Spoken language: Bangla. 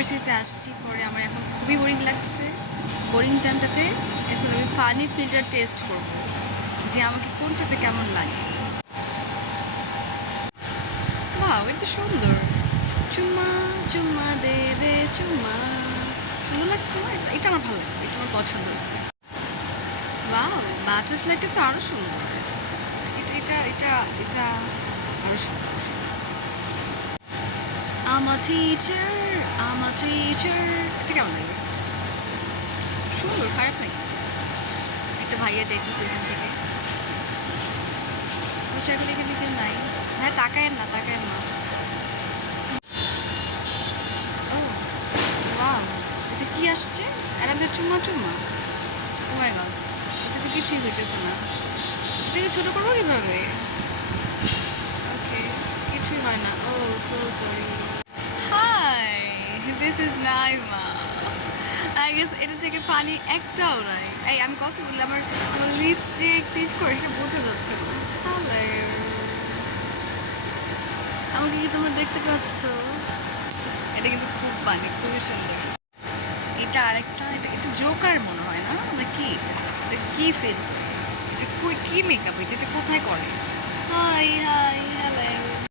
ইউনিভার্সিটিতে আসছি, পরে আমার এখন খুবই বোরিং লাগছে। বোরিং টাইমটাতে এখন আমি ফানি ফিল্টার টেস্ট করব, যে আমাকে কোনটাতে কেমন লাগে। বাহ, এটা তো সুন্দর। চুম্মা চুম্মা দে দে চুম্মা, সুন্দর লাগছে না? এটা আমার ভালো লাগছে, এটা আমার পছন্দ হয়েছে। বাহ, বাটারফ্লাইটা তো আরো সুন্দর। এটা এটা এটা এটা আরো সুন্দর। আমার টিচার, আমার টিচার, এটা কেমন লাগে? সুন্দর, খারাপ নেই। একটা ভাইয়া যাইতেছে এখান থেকে। বুঝা করে এখানে কেউ নাই। হ্যাঁ, তাকায়েন না, তাকায়েন না। ও ওয়াও, এটা কি আসছে? এরাদের চুম্মা চুম্মা। ও মাই গড, এটা তো কিছুই হইতেছে না। এটাকে ছোট করবো কিভাবে? ওকে, কিছুই হয় না। ও so sorry. Hi, this is Naima. I guess এটা থেকে পানি একটাও নাই। এই আমি কথা বললে আমার আমার লিপস যে চেঞ্জ করে সেটা বোঝা যাচ্ছে না। হ্যালো, আমাকে কি তোমরা দেখতে পাচ্ছ? এটা কিন্তু খুব পানি, খুবই সুন্দর। এটা আরেকটা, এটা এটা জোকার মনে হয় না, না কি এটা? এটা কি ফিল্টার? এটা কি মেকআপ? এটা এটা কোথায় করে? High high.